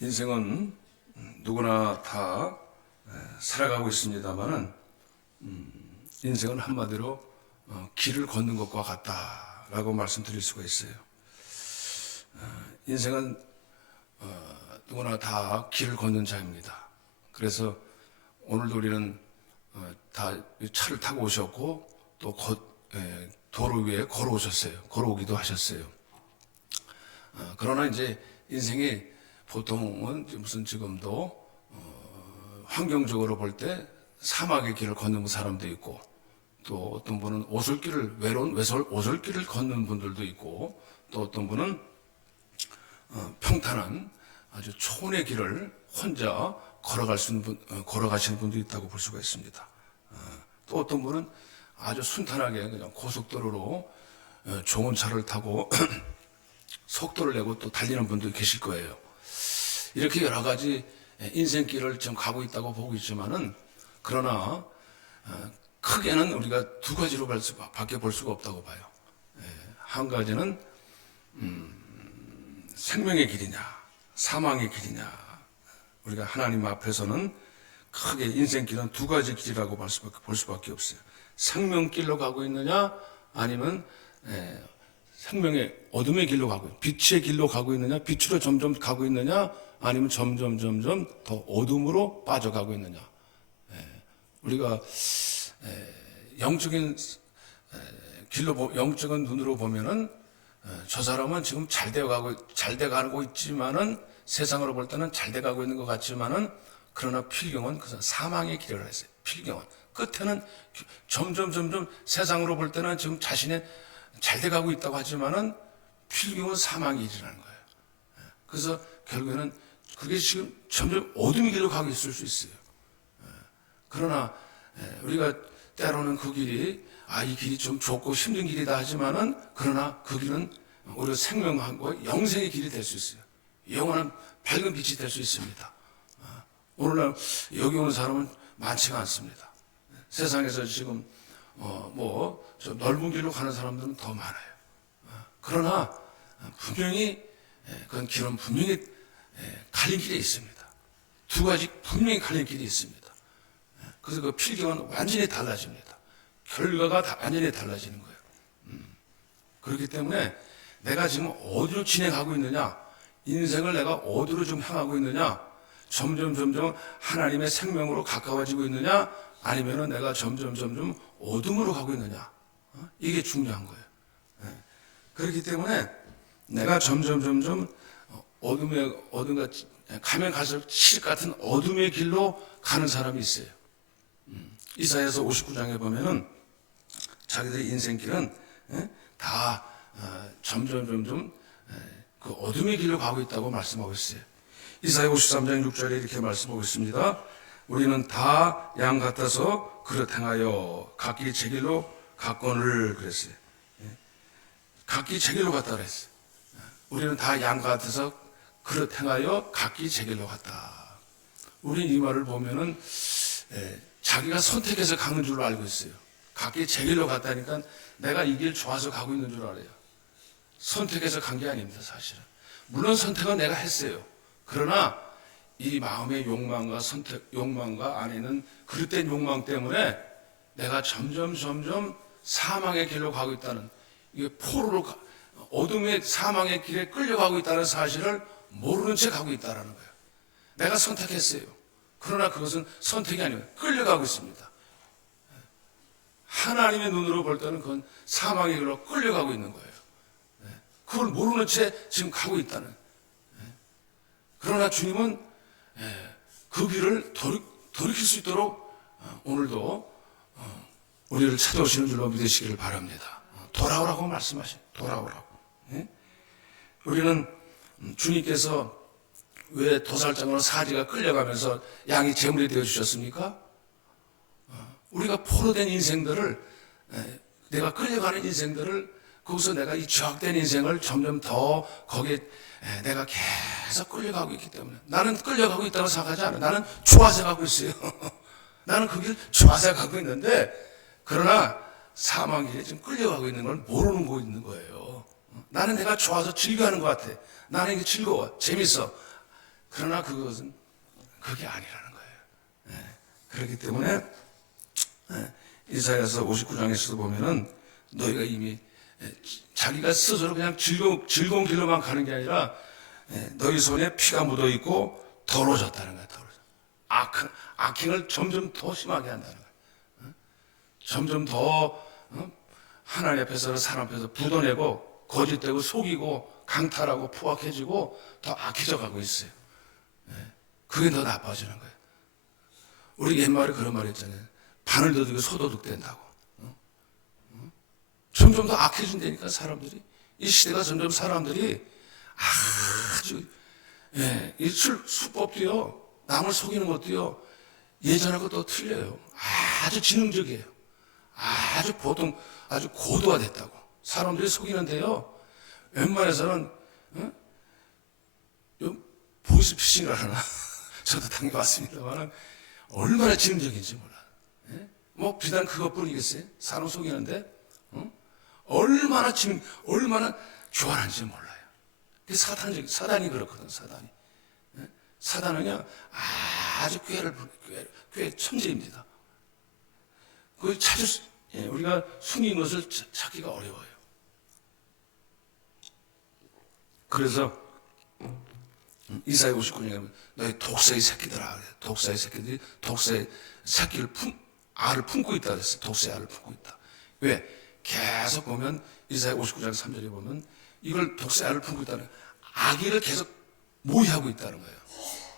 인생은 누구나 다 살아가고 있습니다만은 인생은 한마디로 길을 걷는 것과 같다라고 말씀드릴 수가 있어요. 인생은 누구나 다 길을 걷는 자입니다. 그래서 오늘도 우리는 다 차를 타고 오셨고 또 도로 위에 걸어오셨어요. 걸어오기도 하셨어요. 그러나 이제 인생이 보통은 무슨 지금도 환경적으로 볼 때 사막의 길을 걷는 사람도 있고 또 어떤 분은 외로운 오솔길을 걷는 분들도 있고 또 어떤 분은 평탄한 아주 초원의 길을 혼자 걸어가시는 분도 있다고 볼 수가 있습니다. 또 어떤 분은 아주 순탄하게 그냥 고속도로로 좋은 차를 타고 속도를 내고 또 달리는 분도 계실 거예요. 이렇게 여러 가지 인생길을 지금 가고 있다고 보고 있지만은 그러나 크게는 우리가 두 가지로 밖에 볼 수가 없다고 봐요. 한 가지는 생명의 길이냐 사망의 길이냐. 우리가 하나님 앞에서는 크게 인생길은 두 가지 길이라고 볼 수밖에 없어요. 생명길로 가고 있느냐 아니면 생명의 어둠의 길로 가고 빛의 길로 가고 있느냐 빛으로 점점 가고 있느냐 아니면 점점 더 어둠으로 빠져가고 있느냐. 우리가 영적인 길로 영적인 눈으로 보면은 저 사람은 지금 잘 돼가고 있지만은 세상으로 볼 때는 잘 돼가고 있는 것 같지만은 그러나 필경은 그 사망의 길이라고 했어요. 필경은 끝에는 점점 세상으로 볼 때는 지금 자신의 잘 돼가고 있다고 하지만은 필경은 사망의 길이라는 거예요. 그래서 결국에는 그게 지금 점점 어둠의 길로 가고 있을 수 있어요. 그러나 우리가 때로는 그 길이 이 길이 좀 좁고 힘든 길이다 하지만은 그러나 그 길은 오히려 생명하고 영생의 길이 될 수 있어요. 영원한 밝은 빛이 될 수 있습니다. 오늘날 여기 오는 사람은 많지가 않습니다. 세상에서 지금 저 넓은 길로 가는 사람들은 더 많아요. 그러나 분명히 그건 길은 분명히 갈린 길이 있습니다. 두 가지 분명히 갈린 길이 있습니다. 그래서 그 필경은 완전히 달라집니다. 결과가 완전히 달라지는 거예요. 그렇기 때문에 내가 지금 어디로 진행하고 있느냐, 인생을 내가 어디로 좀 향하고 있느냐, 점점 하나님의 생명으로 가까워지고 있느냐, 아니면은 내가 점점 어둠으로 가고 있느냐, 이게 중요한 거예요. 그렇기 때문에 내가 점점 어둠과 가면 갈수록 실 같은 어둠의 길로 가는 사람이 있어요. 이사야서 59장에 보면은 자기들의 인생길은 다 점점 그 어둠의 길로 가고 있다고 말씀하고 있어요. 이사야 53장 6절에 이렇게 말씀하고 있습니다. 우리는 다 양 같아서 그릇 행하여 각기 제 길로 갔거늘 그랬어요. 각기 제 길로 갔다 그랬어요. 우리는 다 양 같아서 그릇 행하여 각기 제 길로 갔다. 우리는 이 말을 보면은 자기가 선택해서 가는 줄로 알고 있어요. 각기 제 길로 갔다니까 내가 이 길 좋아서 가고 있는 줄 알아요. 선택해서 간 게 아닙니다, 사실은. 물론 선택은 내가 했어요. 그러나 이 마음의 욕망과 안에는 그릇된 욕망 때문에 내가 점점 사망의 길로 가고 있다는, 이게 어둠의 사망의 길에 끌려가고 있다는 사실을 모르는 채 가고 있다는 거예요. 내가 선택했어요. 그러나 그것은 선택이 아니고 끌려가고 있습니다. 하나님의 눈으로 볼 때는 그건 사망의 길로 끌려가고 있는 거예요. 그걸 모르는 채 지금 가고 있다는. 그러나 주님은 그 길을 돌이킬 수 있도록 오늘도 우리를 찾아오시는 줄로 믿으시기를 바랍니다. 돌아오라고 말씀하시죠. 돌아오라고. 우리는 주님께서 왜 도살장으로 사지가 끌려가면서 양이 제물이 되어주셨습니까? 우리가 포로된 인생들을, 내가 끌려가는 인생들을, 거기서 내가 이 죄악된 인생을 점점 더 거기에 내가 계속 끌려가고 있기 때문에, 나는 끌려가고 있다고 생각하지 않아요. 나는 좋아서 가고 있어요. 나는 그 길 좋아서 가고 있는데, 그러나 사망 길에 지금 끌려가고 있는 걸 모르는 거 있는 거예요. 나는 내가 좋아서 즐겨하는 것 같아. 나는 이게 즐거워, 재밌어. 그러나 그것은 그게 아니라는 거예요. 그렇기 때문에 이사야서 59장에서도 보면은 너희가 이미 자기가 스스로 그냥 즐거운 길로만 가는 게 아니라 너희 손에 피가 묻어 있고 더러워졌다는 거야. 악행을 점점 더 심하게 한다는 거야. 점점 더 하나님 앞에서 사람 앞에서 묻어내고 거짓되고 속이고 강탈하고 포악해지고 더 악해져 가고 있어요. 그게 더 나빠지는 거예요. 우리 옛말에 그런 말 있잖아요. 바늘 더듬이 소도둑 된다고. 점점 더 악해진다니까 사람들이. 이 시대가 점점 사람들이 아주 이 수법도요, 남을 속이는 것도요, 예전하고 또 틀려요. 아주 지능적이에요. 아주 보통 아주 고도화됐다고. 사람들이 속이는데요, 웬만해서는 보이스피싱을 하나 저도 당해봤습니다만 얼마나 지능적인지 몰라요. 뭐 비단 그것뿐이겠어요. 사람 속이는데 얼마나 교활한지 몰라요. 사단이 그렇거든. 사단은요 아주 꽤 천재입니다. 그 우리가 숨긴 것을 찾기가 어려워요. 그래서 이사야 59장에 보면 너희 독사의 새끼들아, 독사의 새끼들이 독사의 알을 품고 있다 그랬어요. 독사의 알을 품고 있다. 왜? 계속 보면 이사야 59장 3절에 보면 이걸 독사의 알을 품고 있다는 악의를 계속 모의하고 있다는 거예요.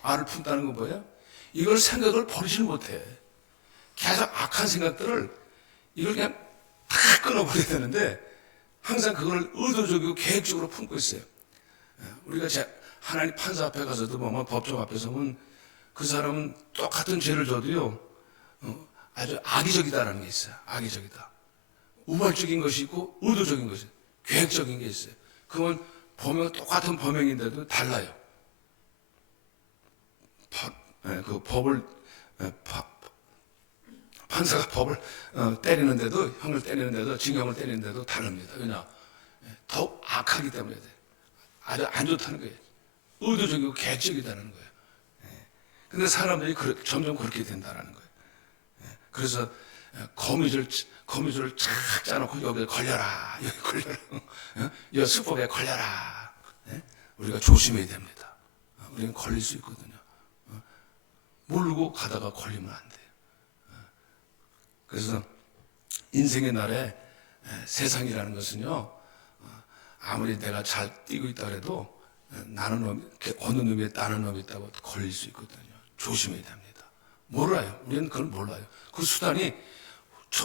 알을 품다는 건 뭐예요? 이걸 생각을 버리질 못해. 계속 악한 생각들을 이걸 그냥 다 끊어버려야 되는데 항상 그걸 의도적이고 계획적으로 품고 있어요. 우리가 하나님 판사 앞에 가서도 보면 법정 앞에 서면 그 사람은 똑같은 죄를 져도요 아주 악의적이다라는 게 있어요. 악의적이다. 우발적인 것이 있고 의도적인 것이 있어요. 계획적인 게 있어요. 그건 똑같은 범행인데도 달라요. 판사가 법을 때리는데도, 형을 때리는데도, 징역을 때리는데도 다릅니다. 왜냐? 더 악하기 때문에 아주 안 좋다는 거예요. 의도적이고 계획적이다는 거예요. 근데 사람들이 점점 그렇게 된다는 거예요. 그래서 거미줄을 착 짜놓고 여기에 걸려라, 여기 걸려라, 여 수법에 걸려라. 우리가 조심해야 됩니다. 우리는 걸릴 수 있거든요. 모르고 가다가 걸리면 안 돼요. 그래서 인생의 날에 세상이라는 것은요, 아무리 내가 잘 뛰고 있다 해도 어느 놈에 다른 놈이 있다고 걸릴 수 있거든요. 조심해야 됩니다. 몰라요. 우리는 그걸 몰라요. 그 수단이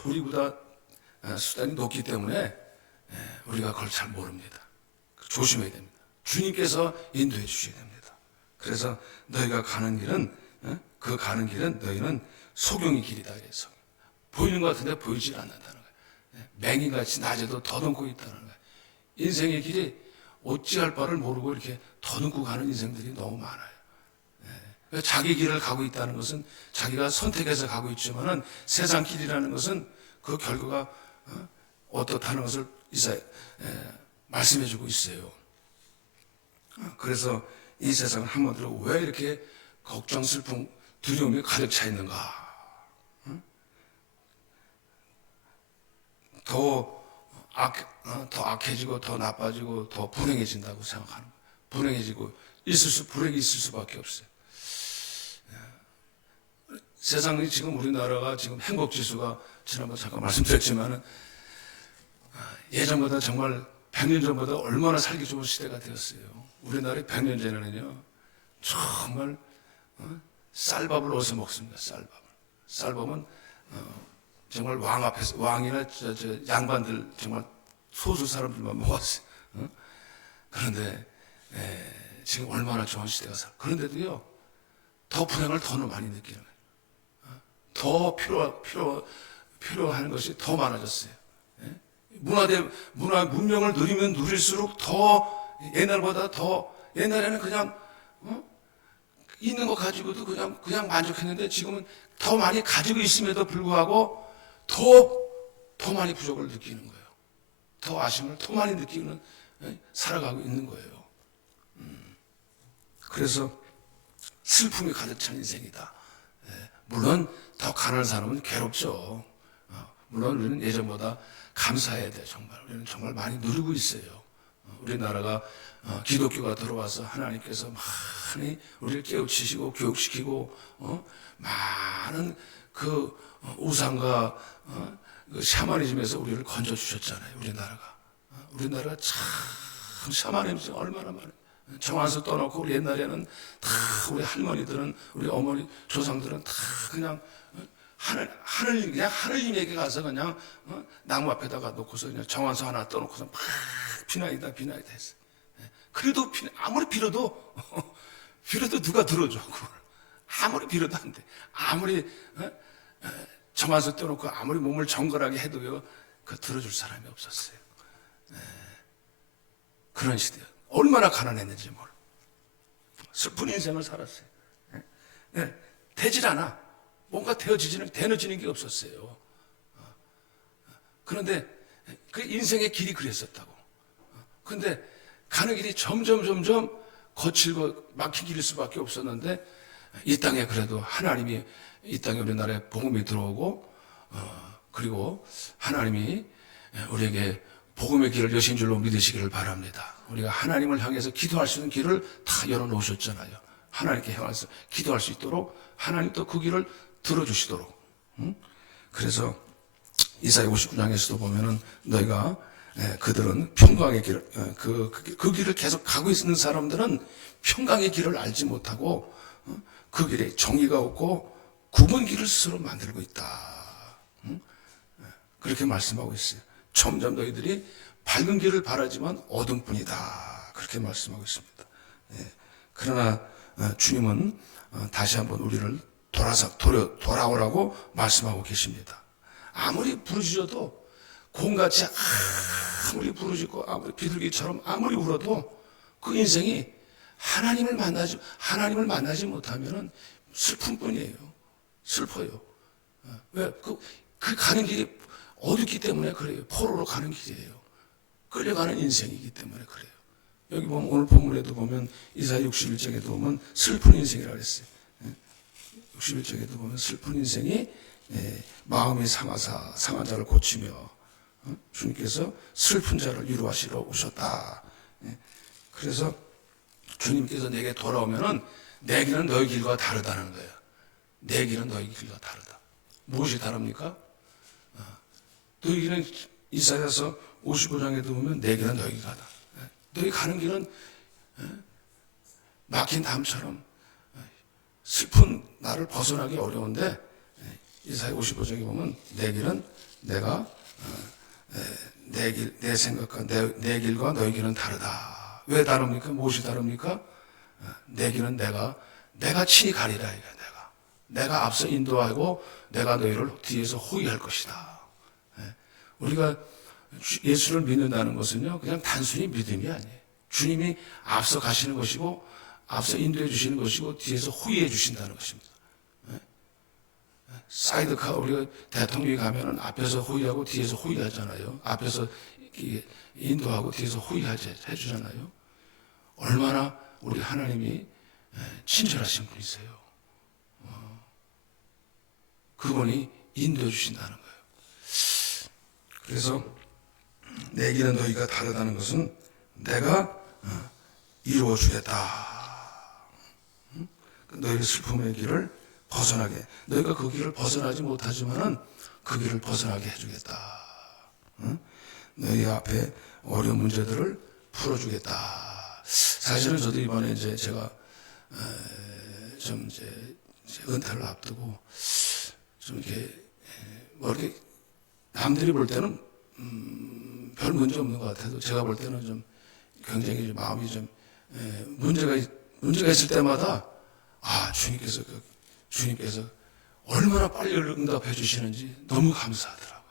우리보다 수단이 높기 때문에 우리가 그걸 잘 모릅니다. 조심해야 됩니다. 주님께서 인도해 주셔야 됩니다. 그래서 너희가 가는 길은 그 가는 길은 너희는 소경의 길이다 그래서 보이는 것 같은데 보이질 않는다는 거예요. 맹인같이 낮에도 더듬고 있다는 거예요. 인생의 길이 어찌할 바를 모르고 이렇게 더듬고 가는 인생들이 너무 많아요. 자기 길을 가고 있다는 것은 자기가 선택해서 가고 있지만은 세상 길이라는 것은 그 결과가 어떻다는 것을 말씀해주고 있어요. 그래서 이 세상은 한마디로 왜 이렇게 걱정, 슬픔, 두려움이 가득 차 있는가? 더 악해지고 더 나빠지고 더 불행해진다고 생각하는 거예요. 불행해지고 불행이 있을 수밖에 없어요. 세상이 지금 우리나라가 지금 행복지수가 지난번에 잠깐 말씀드렸지만은 예전보다 정말 100년 전보다 얼마나 살기 좋은 시대가 되었어요. 우리나라에 100년 전에는요 정말 쌀밥을 어디서 먹습니다. 쌀밥은 정말 왕 앞에서 왕이나 양반들 정말 소수 사람들만 먹었어요. 그런데 지금 얼마나 좋은 시대가 그런데도요 더 불행을 더 많이 느끼는 거예요. 더 필요한 것이 더 많아졌어요. 문명을 누리면 누릴수록 더 옛날보다 더 옛날에는 그냥 있는 거 가지고도 그냥 만족했는데 지금은 더 많이 가지고 있음에도 불구하고 더 많이 부족을 느끼는 거예요. 더 아쉬움을 더 많이 느끼는 살아가고 있는 거예요. 그래서 슬픔이 가득 찬 인생이다. 물론 더 가난한 사람은 괴롭죠. 물론 우리는 예전보다 감사해야 돼요. 정말 우리는 정말 많이 누리고 있어요. 우리나라가 기독교가 들어와서 하나님께서 많이 우리를 깨우치시고 교육시키고 많은 그 우상과 그 샤머니즘에서 우리를 건져주셨잖아요. 우리나라가 참 샤머니즘 얼마나 많아요. 정한수 떠놓고 우리 옛날에는 다 우리 할머니들은 우리 어머니 조상들은 다 그냥 하늘님에게 가서 그냥 나무 앞에다가 놓고서 그냥 정한수 하나 떠놓고서 막 비나이다 했어요. 그래도 아무리 빌어도 누가 들어줘 그걸. 아무리 빌어도 안 돼. 아무리 정한수 떠놓고 아무리 몸을 정갈하게 해도요 그 들어줄 사람이 없었어요. 그런 시대요. 얼마나 가난했는지 몰라. 슬픈 인생을 살았어요. 되질 않아. 뭔가 되어지는 게 없었어요. 그런데 그 인생의 길이 그랬었다고. 그런데 가는 길이 점점 거칠고 막힌 길일 수밖에 없었는데 이 땅에 그래도 하나님이 이 땅에 우리나라에 복음이 들어오고 그리고 하나님이 우리에게 복음의 길을 여신 줄로 믿으시기를 바랍니다. 우리가 하나님을 향해서 기도할 수 있는 길을 다 열어놓으셨잖아요. 하나님께 향해서 기도할 수 있도록 하나님 또 그 길을 들어주시도록. 그래서 이사야 59장에서도 보면은 너희가 그들은 평강의 길을 그 길을 계속 가고 있는 사람들은 평강의 길을 알지 못하고 그 길에 정의가 없고 굽은 길을 스스로 만들고 있다. 그렇게 말씀하고 있어요. 점점 너희들이 밝은 길을 바라지만 어둠뿐이다. 그렇게 말씀하고 있습니다. 그러나 주님은 다시 한번 우리를 돌아오라고 말씀하고 계십니다. 아무리 부르짖어도 곰같이 아무리 부르짖고 아무리 비둘기처럼 아무리 울어도 그 인생이 하나님을 만나지 못하면은 슬픔뿐이에요. 슬퍼요. 왜? 그 가는 길이 어둡기 때문에 그래요. 포로로 가는 길이에요. 끌려가는 인생이기 때문에 그래요. 여기 보면 오늘 본문에도 보면 이사야 61장에도 보면 슬픈 인생이라고 그랬어요. 61장에도 보면 슬픈 인생이 마음이 상한 자를 고치며 주님께서 슬픈 자를 위로하시러 오셨다. 그래서 주님께서 내게 돌아오면은 내 길은 너희 길과 다르다는 거예요. 내 길은 너희 길과 다르다. 무엇이 다릅니까? 너희 길은 이사야서 55장에도 보면 내 길은 너희 길과 다르다. 너희 가는 길은 막힌 담처럼 슬픈 나를 벗어나기 어려운데 이사야 55장에 보면 내 길은 내가 내 생각과 내 길과 너희 길은 다르다. 왜 다릅니까? 무엇이 다릅니까? 내 길은 내가 친히 가리라. 내가 앞서 인도하고 내가 너희를 뒤에서 호위할 것이다. 우리가 예수를 믿는다는 것은요 그냥 단순히 믿음이 아니에요. 주님이 앞서 가시는 것이고 앞서 인도해 주시는 것이고 뒤에서 호위해 주신다는 것입니다. 사이드카 우리가 대통령이 가면은 앞에서 호위하고 뒤에서 호위하잖아요. 앞에서 인도하고 뒤에서 호위해 주잖아요. 얼마나 우리 하나님이 친절하신 분이세요. 그분이 인도해 주신다는 거예요. 그래서 내 길은 너희가 다르다는 것은 내가 이루어 주겠다. 너희 슬픔의 길을 벗어나게, 너희가 그 길을 벗어나지 못하지만은 그 길을 벗어나게 해주겠다. 너희 앞에 어려운 문제들을 풀어주겠다. 사실은 저도 이번에 이제 제가 좀 이제 은퇴를 앞두고 좀 이렇게 뭐 이렇게 남들이 볼 때는 별 문제 없는 것 같아도 제가 볼 때는 좀 굉장히 마음이 좀 문제가 있을 때마다 주님께서 얼마나 빨리 응답해 주시는지 너무 감사하더라고요.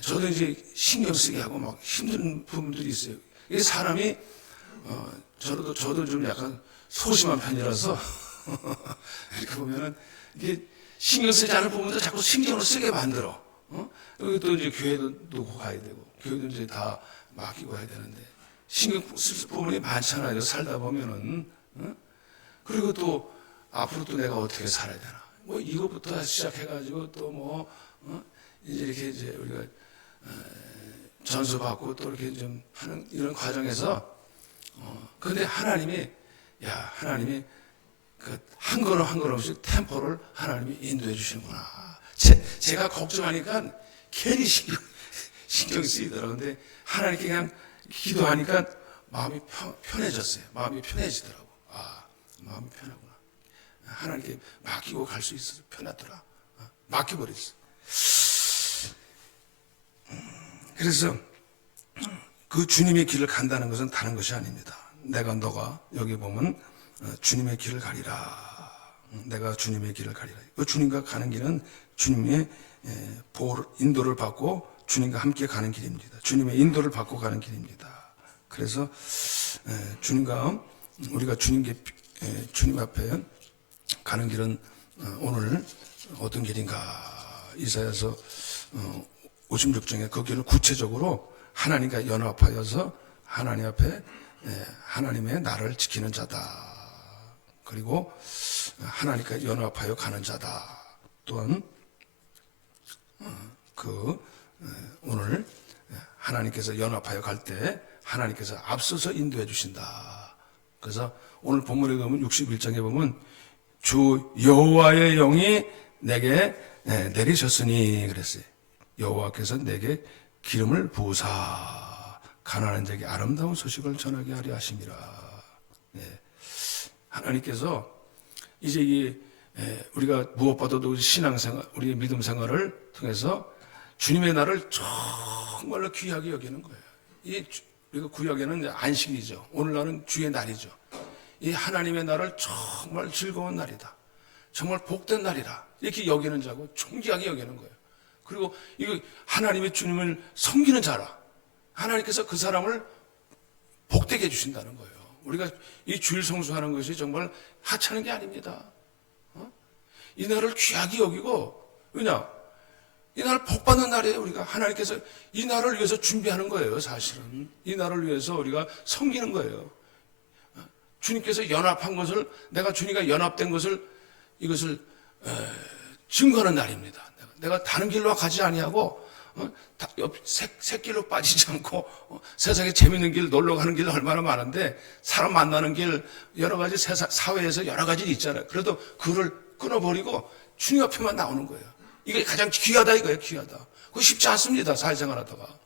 저도 이제 신경 쓰게 하고 막 힘든 부분들이 있어요. 이 사람이 저도 좀 약간 소심한 편이라서 이렇게 보면은 이게 신경 쓰지 않을 부분도 자꾸 신경을 쓰게 만들어. 여기 또 이제 교회도 놓고 가야 되고 교회도 이제 다 맡기고 해야 되는데 신경 쓸 부분이 많잖아요. 살다 보면은. 그리고 또 앞으로 또 내가 어떻게 살아야 되나. 뭐 이것부터 시작해가지고 또 뭐 이제 이렇게 이제 우리가 전수받고 또 이렇게 좀 하는 이런 과정에서 근데 하나님이 그 한 걸음 한 걸음씩 템포를 하나님이 인도해 주시는구나. 제가 걱정하니까 괜히 신경 쓰이더라고요. 근데 하나님께 그냥 기도하니까 마음이 편해졌어요. 마음이 편해지더라고. 마음이 편하구나. 하나님께 맡기고 갈 수 있어서 편하더라. 맡겨버렸어. 그래서 그 주님의 길을 간다는 것은 다른 것이 아닙니다. 너가 여기 보면 주님의 길을 가리라. 내가 주님의 길을 가리라. 그 주님과 가는 길은 주님의 인도를 받고 주님과 함께 가는 길입니다. 주님의 인도를 받고 가는 길입니다. 그래서 우리가 주님 앞에 가는 길은 오늘 어떤 길인가. 이사야서 56장에 그 길을 구체적으로 하나님과 연합하여서 하나님 앞에 하나님의 나를 지키는 자다. 그리고 하나님과 연합하여 가는 자다. 또한 오늘 하나님께서 연합하여 갈 때 하나님께서 앞서서 인도해 주신다. 그래서 오늘 본문에 보면 61장에 보면 주 여호와의 영이 내게 내리셨으니 그랬어요. 여호와께서 내게 기름을 부으사 가난한 자에게 아름다운 소식을 전하게 하려 하심이라. 하나님께서 이제 우리가 무엇보다도 신앙생활, 우리의 믿음 생활을 통해서 주님의 날을 정말로 귀하게 여기는 거예요. 우리가 구약에는 안식이죠. 오늘날은 주의 날이죠. 이 하나님의 날을 정말 즐거운 날이다. 정말 복된 날이다. 이렇게 여기는 자고 존귀하게 여기는 거예요. 그리고 이거 하나님의 주님을 섬기는 자라. 하나님께서 그 사람을 복되게 해주신다는 거예요. 우리가 이 주일 성수하는 것이 정말 하찮은 게 아닙니다. 이 날을 귀하게 여기고, 왜냐? 이 날 복받는 날이에요. 우리가 하나님께서 이 날을 위해서 준비하는 거예요. 사실은 이 날을 위해서 우리가 섬기는 거예요. 주님께서 연합한 것을, 내가 주님과 연합된 것을, 이것을 증거하는 날입니다. 내가 다른 길로 가지 아니하고 새길로 빠지지 않고 세상에 재밌는 길, 놀러 가는 길 얼마나 많은데 사람 만나는 길, 여러 가지 사회에서 여러 가지 있잖아요. 그래도 그를 끊어버리고 주님 앞에만 나오는 거예요. 이게 가장 귀하다 이거예요. 귀하다. 그거 쉽지 않습니다. 사회생활 하다가.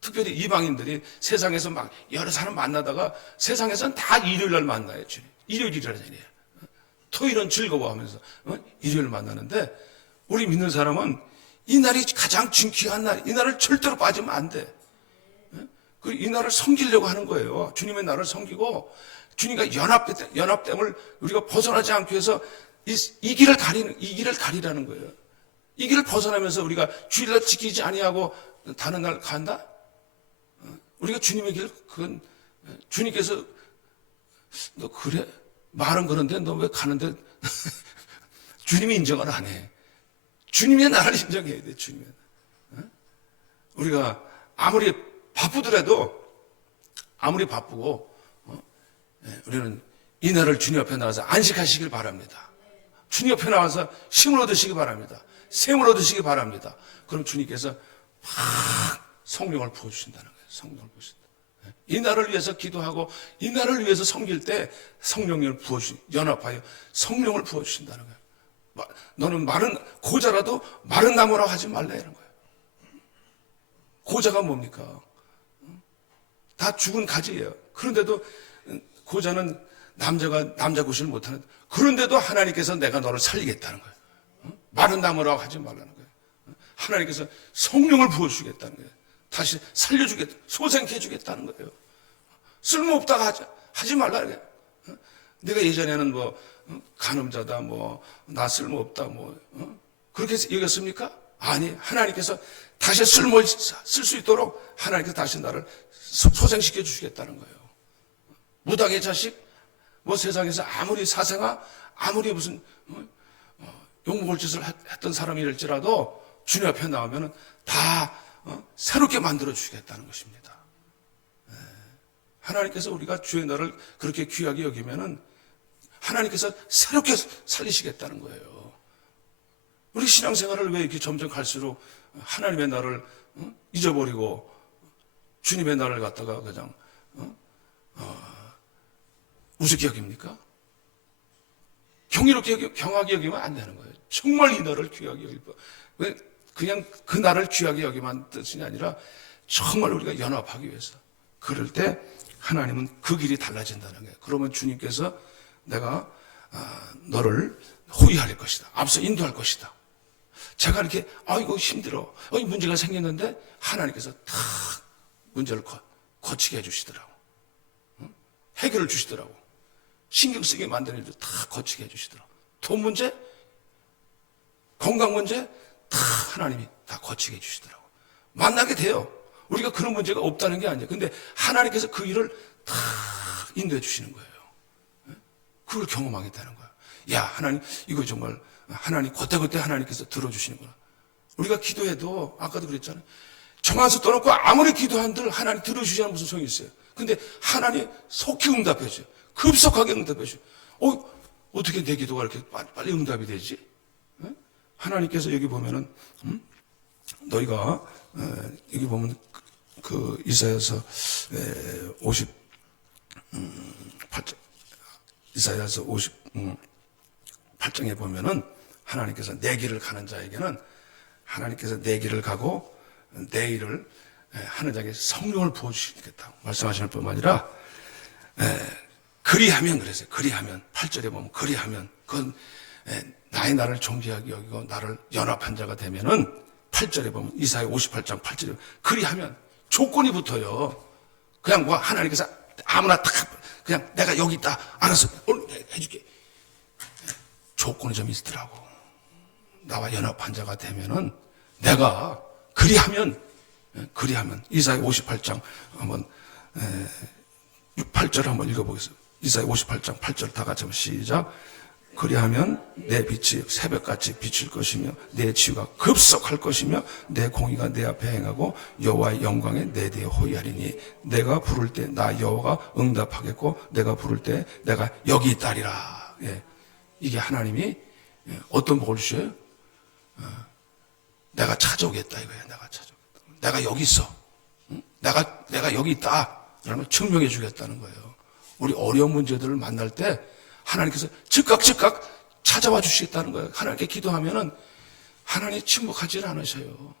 특별히 이방인들이 세상에서 막 여러 사람 만나다가 세상에서는 다 일요일날 만나요. 일요일이라는 얘기예요. 토요일은 즐거워하면서 일요일 만나는데 우리 믿는 사람은 이 날이 가장 귀한 날, 이 날을 절대로 빠지면 안 돼. 이 날을 섬기려고 하는 거예요. 주님의 날을 섬기고 주님과 연합됨을 우리가 벗어나지 않기 위해서 이 길을 가리라는 거예요. 이 길을 벗어나면서 우리가 주일날 지키지 아니하고 다른 날 간다? 우리가 주님의 길, 그건 주님께서 너 그래? 말은 그런데 너 왜 가는데 주님이 인정을 안 해. 주님의 나를 인정해야 돼. 주님의 날. 우리가 아무리 바쁘더라도 아무리 바쁘고 우리는 이 날을 주님 앞에 나와서 안식하시길 바랍니다. 주님 앞에 나와서 힘을 얻으시기 바랍니다. 샘을 얻으시기 바랍니다. 그럼 주님께서 막 성령을 부어주신다는 거예요. 성령을 부어주신다. 이 날을 위해서 기도하고 이 날을 위해서 섬길 때 성령을 연합하여 성령을 부어주신다는 거예요. 너는 고자라도 마른 나무라고 하지 말라 이런 거예요. 고자가 뭡니까? 다 죽은 가지예요. 그런데도 고자는 남자 구실을 못하는, 그런데도 하나님께서 내가 너를 살리겠다는 거예요. 마른 나무라고 하지 말라는 거예요. 하나님께서 성령을 부어주겠다는 거예요. 다시 살려주겠다, 소생케 해주겠다는 거예요. 쓸모없다가 하지 말라는 거예요. 내가 예전에는 간음자다, 나 쓸모없다, 그렇게 여겼습니까? 아니, 하나님께서 다시 쓸 수 있도록 하나님께서 다시 나를 소생시켜 주시겠다는 거예요. 무당의 자식, 세상에서 아무리 사생아, 아무리 무슨 욕먹을 짓을 했던 사람이랄지라도 주님 앞에 나오면 다 새롭게 만들어 주시겠다는 것입니다. 하나님께서 우리가 주의 날을 그렇게 귀하게 여기면은 하나님께서 새롭게 살리시겠다는 거예요. 우리 신앙생활을 왜 이렇게 점점 갈수록 하나님의 날을 잊어버리고 주님의 날을 갖다가 그냥 우습게 여깁니까? 경하게 여기면 안 되는 거예요. 정말 이 날을 귀하게 여기고, 왜 그냥 그 날을 귀하게 여기만 뜻이 아니라 정말 우리가 연합하기 위해서. 그럴 때 하나님은 그 길이 달라진다는 거예요. 그러면 주님께서 내가 너를 호위할 것이다. 앞서 인도할 것이다. 제가 이렇게 이거 힘들어. 이 문제가 생겼는데 하나님께서 탁 문제를 거치게 해주시더라고. 해결을 주시더라고. 신경 쓰게 만드는 일도 다 거치게 해주시더라고. 돈 문제, 건강 문제 다 하나님이 다 거치게 해주시더라고. 만나게 돼요. 우리가 그런 문제가 없다는 게 아니에요. 근데 하나님께서 그 일을 다 인도해 주시는 거예요. 그걸 경험하겠다는 거예요. 야, 하나님, 이거 정말 하나님 그때 하나님께서 들어주시는구나. 우리가 기도해도 아까도 그랬잖아요. 정한수 떠놓고 아무리 기도한들 하나님 들어주지 않으면 무슨 소용이 있어요. 근데 하나님 속히 응답해 줘요. 급속하게 응답해 줘요. 어떻게 내 기도가 이렇게 빨리 응답이 되지? 하나님께서 여기 보면은 너희가 여기 보면 그 이사야서 58장 이사야서 58장에 보면은 하나님께서 내 길을 가는 자에게는 하나님께서 내 길을 가고 내 일을 하는 자에게 성령을 부어주시겠다 말씀하시는 뿐만 아니라 그리하면 그랬어요. 그리하면 8절에 보면 그리하면 그건 나의 나를 존귀하게 여기고 나를 연합한 자가 되면은 8절에 보면 이사야 58장 8절에 그리하면 조건이 붙어요. 그냥 뭐 하나님께서 아무나 딱 그냥 내가 여기 있다 알았어 해줄게. 조건이 좀 있더라고. 나와 연합한 자가 되면은 내가 그리하면 이사야 58장 한번 8절 한번 읽어보겠습니다. 이사야 58장 8절 다 같이 한번 시작. 그리하면 내 빛이 새벽같이 비칠 것이며 내 치유가 급속할 것이며 내 공의가 내 앞에 행하고 여호와의 영광에 내 뒤에 호위하리니 내가 부를 때 나 여호와가 응답하겠고 내가 부를 때 내가 여기 있다리라. 이게 하나님이 어떤 복을 주셔요? 내가 찾아오겠다 이거야. 내가 찾아오겠다. 내가 여기 있어. 내가 여기 있다. 그러면 증명해 주겠다는 거예요. 우리 어려운 문제들을 만날 때 하나님께서 즉각 찾아와 주시겠다는 거예요. 하나님께 기도하면은 하나님 침묵하지 않으셔요.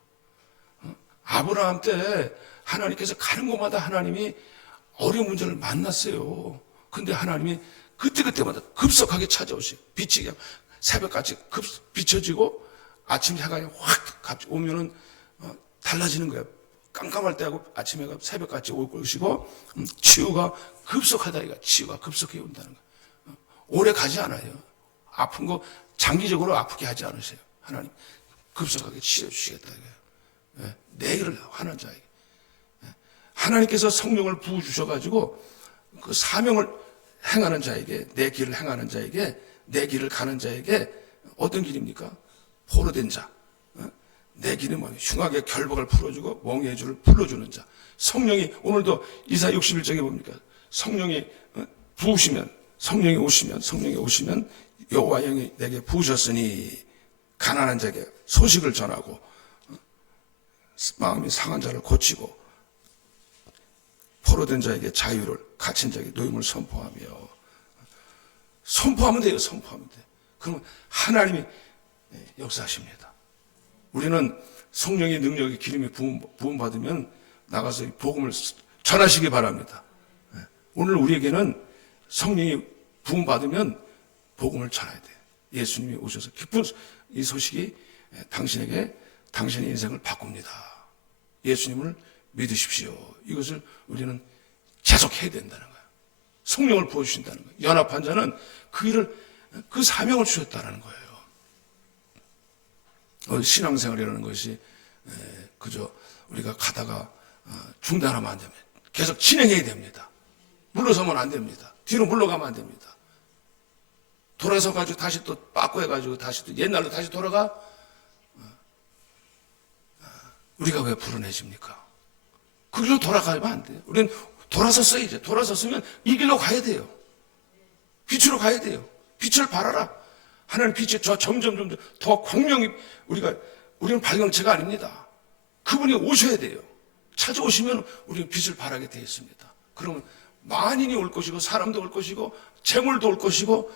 아브라함 때 하나님께서 가는 곳마다 하나님이 어려운 문제를 만났어요. 근데 하나님이 그때마다 급속하게 찾아오셔요. 빛이 그냥 새벽같이 비춰지고 아침 해가 확 갑자기 오면은 달라지는 거예요. 깜깜할 때하고 아침 해가 새벽같이 올 것이고 치유가 급속하다 이거 치유가 급속해 온다는 거예요. 오래 가지 않아요. 아픈 거 장기적으로 아프게 하지 않으세요. 하나님 급속하게 치료 주시겠다 이거예요. 내 일을 하는 자에게 하나님께서 성령을 부어 주셔가지고 그 사명을 행하는 자에게 내 길을 행하는 자에게 내 길을 가는 자에게 어떤 길입니까? 포로된 자. 내 길은 뭐냐? 흉악의 결박을 풀어주고 멍에의 줄을 풀어주는 자. 성령이 오늘도 이사야 61장에 뭡니까? 성령이 부으시면 성령이 오시면 여호와 영이 내게 부으셨으니 가난한 자에게 소식을 전하고 마음이 상한 자를 고치고 포로된 자에게 자유를 갇힌 자에게 노임을 선포하면 돼요. 선포하면 돼. 그러면 하나님이 역사하십니다. 우리는 성령의 능력의 기름이 부음받으면 나가서 복음을 전하시기 바랍니다. 오늘 우리에게는 성령이 부음받으면 복음을 전해야 돼요. 예수님이 오셔서 기쁜 이 소식이 당신에게 당신의 인생을 바꿉니다. 예수님을 믿으십시오. 이것을 우리는 계속 해야 된다는 거예요. 성령을 부어주신다는 거예요. 연합한 자는 그 사명을 주셨다는 거예요. 신앙생활이라는 것이 그저 우리가 가다가 중단하면 안 됩니다. 계속 진행해야 됩니다. 물러서면 안 됩니다. 뒤로 물러가면 안 됩니다. 돌아서 가지고 다시 또 빠꾸 해가지고 다시 또 옛날로 다시 돌아가? 우리가 왜 불안해집니까? 그 길로 돌아가면 안 돼요. 우리는 돌아섰어요. 이제 돌아섰으면 이 길로 가야 돼요. 빛으로 가야 돼요. 빛을 발하라. 하나님 빛이 저 점점 더 광명히 우리는 발광체가 아닙니다. 그분이 오셔야 돼요. 찾아오시면 우리는 빛을 발하게 되어 있습니다. 그러면 만인이 올 것이고 사람도 올 것이고 재물도 올 것이고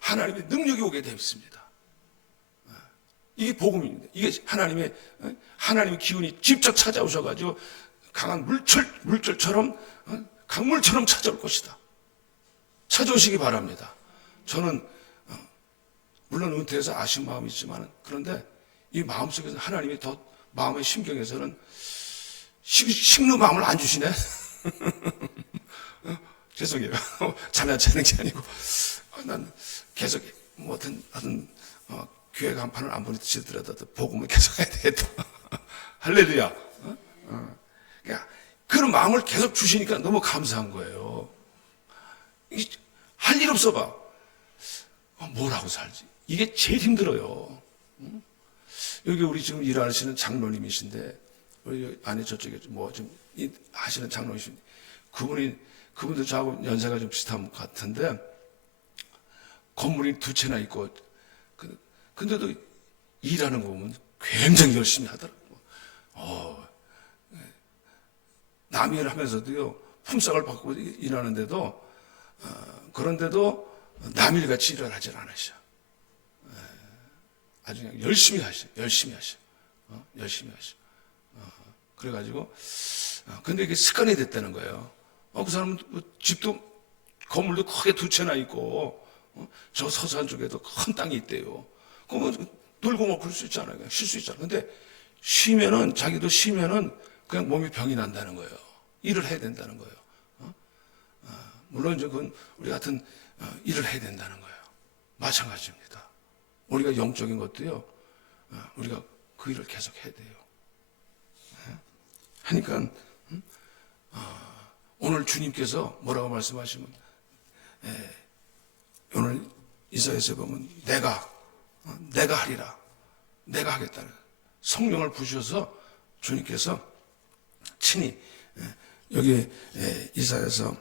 하나님의 능력이 오게 되어 있습니다. 이게 복음입니다. 이게 하나님의 기운이 직접 찾아오셔가지고 강한 물결처럼 강물처럼 찾아올 것이다. 찾아오시기 바랍니다. 저는 물론 은퇴해서 아쉬운 마음이 있지만 그런데 이 마음속에서 하나님이 더 마음의 심경에서는 식는 마음을 안 주시네. 죄송해요. 잘나치는 게 아니고 난 계속 하여튼 교회 간판을 안 부딪히더라도 복음을 계속 해야 되겠다. 할렐루야. 그러니까 그런 마음을 계속 주시니까 너무 감사한 거예요. 할 일 없어 봐. 뭘 하고 살지? 이게 제일 힘들어요. 여기 우리 지금 일하시는 장로님이신데 우리 안에 저쪽에 좀 하시는 장로님이신데 그분도 저하고 연세가 좀 비슷한 것 같은데 건물이 2채나 있고 근데도 일하는 거 보면 굉장히 열심히 하더라고요. 남의 일을 하면서도요 품삯을 받고 일하는데도 그런데도 남일같이 일을 하질 않으셔. 아주 그냥 열심히 하셔. 그래가지고 근데 이게 습관이 됐다는 거예요. 그 사람은 집도 건물도 크게 2채나 있고 저 서산 쪽에도 큰 땅이 있대요. 그러면 놀고 먹을 수 있잖아요. 쉴 수 있잖아요. 근데 자기도 쉬면은 그냥 몸이 병이 난다는 거예요. 일을 해야 된다는 거예요. 물론 이제 그건 우리 같은 일을 해야 된다는 거예요. 마찬가지입니다. 우리가 영적인 것도요, 우리가 그 일을 계속 해야 돼요. 하니까 오늘 주님께서 뭐라고 말씀하시면 오늘 이사야서에 보면 내가 하리라, 내가 하겠다는 성령을 부으셔서 주님께서 친히 여기 이사야서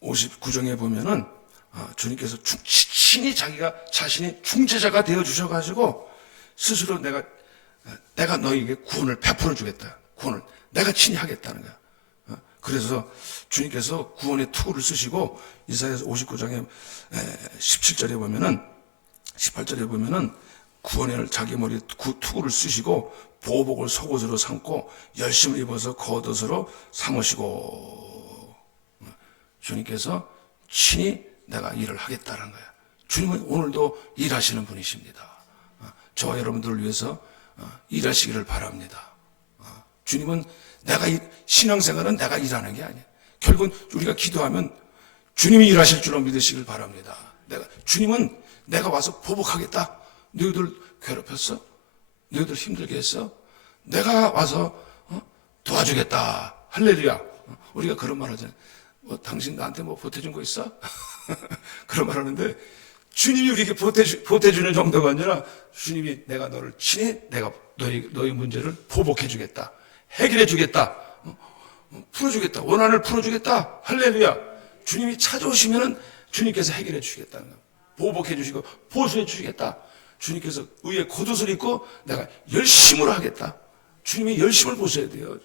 59장에 보면은 주님께서 친히 자신이 중재자가 되어 주셔가지고 스스로 내가 너에게 구원을 베풀어 주겠다. 구원을 내가 친히 하겠다는 거야. 그래서 주님께서 구원의 투구를 쓰시고 이사야서 59장에 17절에 보면은 18절에 보면은 구원을 자기 머리에 투구를 쓰시고 보복을 속옷으로 삼고 열심을 입어서 겉옷으로 삼으시고 주님께서 친히 내가 일을 하겠다는 거야. 주님은 오늘도 일하시는 분이십니다. 저와 여러분들을 위해서 일하시기를 바랍니다. 주님은 신앙생활은 내가 일하는 게 아니에요. 결국은 우리가 기도하면 주님이 일하실 줄로 믿으시길 바랍니다. 주님은 내가 와서 보복하겠다. 너희들 괴롭혔어? 너희들 힘들게 했어? 내가 와서 도와주겠다. 할렐루야. 우리가 그런 말 하잖아요. 당신 나한테 보태준 거 있어? 그런 말 하는데 주님이 우리에게 보태주는 정도가 아니라 주님이 내가 너를 친히 내가 너희 문제를 보복해 주겠다. 해결해 주겠다. 풀어주겠다. 원한을 풀어주겠다. 할렐루야. 주님이 찾아오시면은 주님께서 해결해 주시겠다는 거예요. 보복해 주시고 보수해 주시겠다. 주님께서 의의 겉옷을 입고 내가 열심으로 하겠다. 주님이 열심을 보셔야 돼요.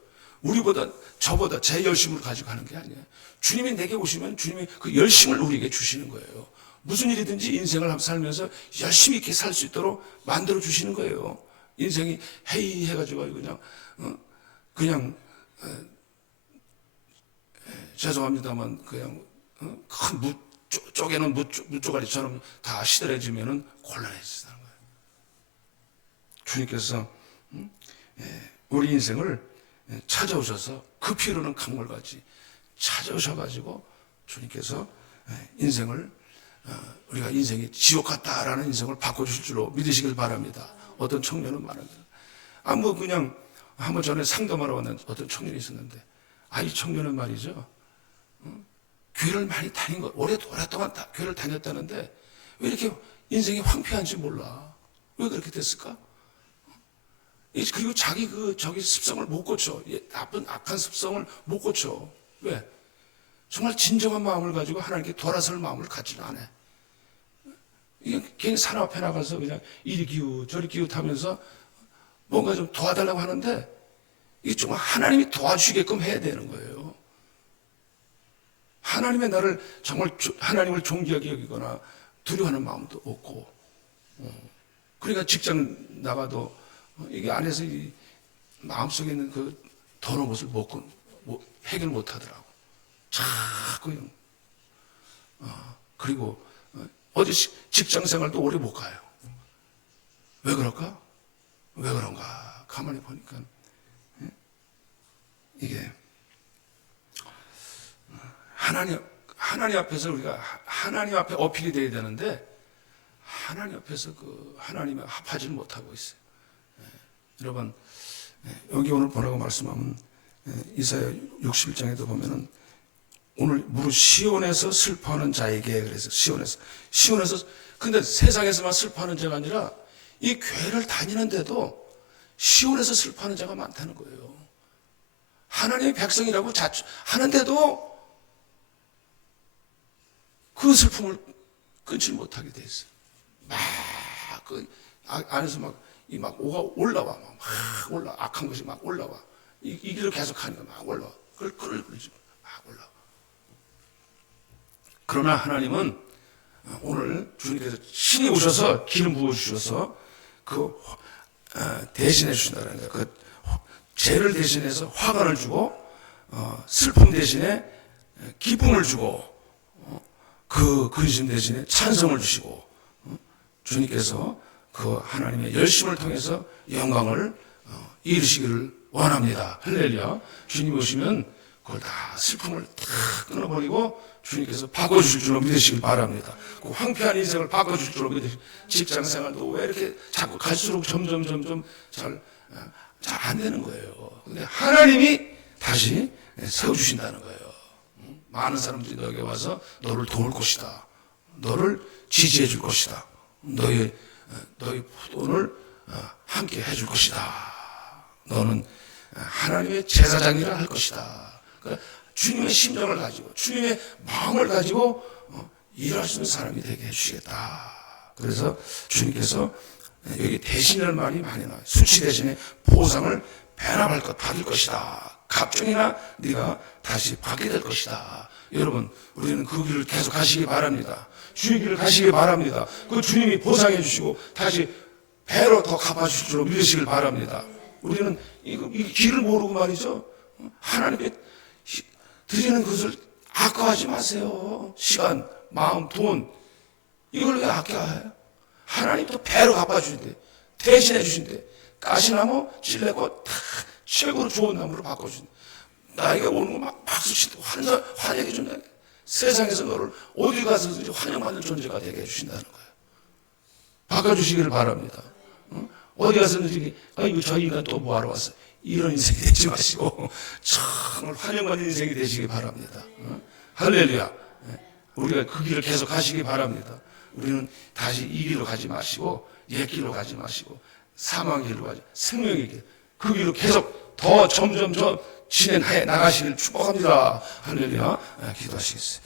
저보다 제 열심을 가지고 하는 게 아니에요. 주님이 내게 오시면 주님이 그 열심을 우리에게 주시는 거예요. 무슨 일이든지 인생을 살면서 열심히 있게 살 수 있도록 만들어 주시는 거예요. 인생이 해가지고 그냥 죄송합니다만 그냥 큰 쪼개는 무쪼가리처럼 다 시들해지면은 곤란해지는 거예요. 주님께서 우리 인생을 찾아오셔서 급히 흐르는 강물같이 찾아오셔가지고 주님께서 우리가 인생이 지옥 같다라는 인생을 바꿔주실 줄로 믿으시길 바랍니다. 어떤 청년은 말합니다. 그냥 한번 전에 상담하러 왔는 어떤 청년이 있었는데, 이 청년은 말이죠. 교회를 많이 다닌 거, 오랫동안 교회를 다녔다는데, 왜 이렇게 인생이 황폐한지 몰라. 왜 그렇게 됐을까? 그리고 자기 저기 습성을 못 고쳐. 나쁜 악한 습성을 못 고쳐. 왜? 정말 진정한 마음을 가지고 하나님께 돌아설 마음을 갖지는 않아. 이게 괜히 사람 앞에 나가서 그냥 이리 기웃 저리 기웃하면서 뭔가 좀 도와달라고 하는데 이게 정말 하나님이 도와주시게끔 해야 되는 거예요. 하나님의 나를 정말 하나님을 존귀하게 여기거나 두려워하는 마음도 없고, 그러니까 직장 나가도 이게 안에서 이 마음속에 있는 그 더러운 것을 해결 못 하더라고. 자꾸 그리고 어디 직장 생활도 오래 못 가요. 왜 그럴까? 왜 그런가? 가만히 보니까 이게 하나님 앞에서 우리가 하나님 앞에 어필이 돼야 되는데 하나님 앞에서 하나님을 합하지는 못하고 있어요. 여러분, 여기 오늘 보라고 말씀하면 이사야 61장에도 보면은 오늘 무릇 시온에서 슬퍼하는 자에게, 그래서 시온에서 근데 세상에서만 슬퍼하는 자가 아니라 이 교회를 다니는데도 시온에서 슬퍼하는 자가 많다는 거예요. 하나님의 백성이라고 하는데도 그 슬픔을 끊지 못하게 돼 있어요. 안에서 막 오가 올라와, 막 올라, 악한 것이 막 올라와. 이 길을 계속 하니까 막 올라와. 그걸 끌지 막 올라와. 그러나 하나님은 오늘 주님께서 신이 오셔서 기름 부어주셔서 대신해 주신다는 거예요. 죄를 대신해서 화관을 주고, 슬픔 대신에 기쁨을 주고, 근심 대신에 찬성을 주시고, 주님께서 하나님의 열심을 통해서 영광을 이루시기를 원합니다. 할렐루야. 주님 오시면 그걸 다 슬픔을 다 끊어버리고 주님께서 바꿔주실 줄로 믿으시길 바랍니다. 그 황폐한 인생을 바꿔주실 줄로 믿으시고, 직장 생활도 왜 이렇게 자꾸 갈수록 점점 잘 안 되는 거예요. 근데 하나님이 다시 세워주신다는 거예요. 많은 사람들이 너에게 와서 너를 도울 것이다. 너를 지지해 줄 것이다. 너의 포도를 함께 해줄 것이다. 너는 하나님의 제사장이라 할 것이다. 그러니까 주님의 심정을 가지고 주님의 마음을 가지고 일할 수 있는 사람이 되게 해주시겠다. 그래서 주님께서 여기 대신이라는 말이 많이 나와요. 수치 대신에 보상을 배납할 것 받을 것이다. 갑종이나 네가 다시 받게 될 것이다. 여러분, 우리는 그 길을 계속 가시기 바랍니다. 주의 길을 가시기 바랍니다. 그 주님이 보상해 주시고 다시 배로 더 갚아주실 줄로 믿으시길 바랍니다. 우리는 이 길을 모르고 말이죠, 하나님께 드리는 것을 아까워하지 마세요. 시간, 마음, 돈, 이걸 왜 아껴해요? 하나님 또 배로 갚아주신대. 대신해 주신대. 가시나무, 찔레꽃 다 최고로 좋은 나무로 바꿔주신대. 나에게 오는 거 막 박수 치고 환영해 준다. 세상에서 너를 어디 가서든지 환영받는 존재가 되게 해주신다는 거예요. 바꿔주시기를 바랍니다. 어디 가서든지 이거 저 인간 또 뭐하러 왔어? 이런 인생이 되지 마시고 정말 환영받는 인생이 되시기 바랍니다. 할렐루야. 우리가 그 길을 계속 가시기 바랍니다. 우리는 다시 이 길로 가지 마시고 옛 길로 가지 마시고 사망의 길로 가지, 생명의 길, 그 길로 계속 더 점점 진행해 나가시길 축복합니다. 할렐루야. 기도하시겠어요.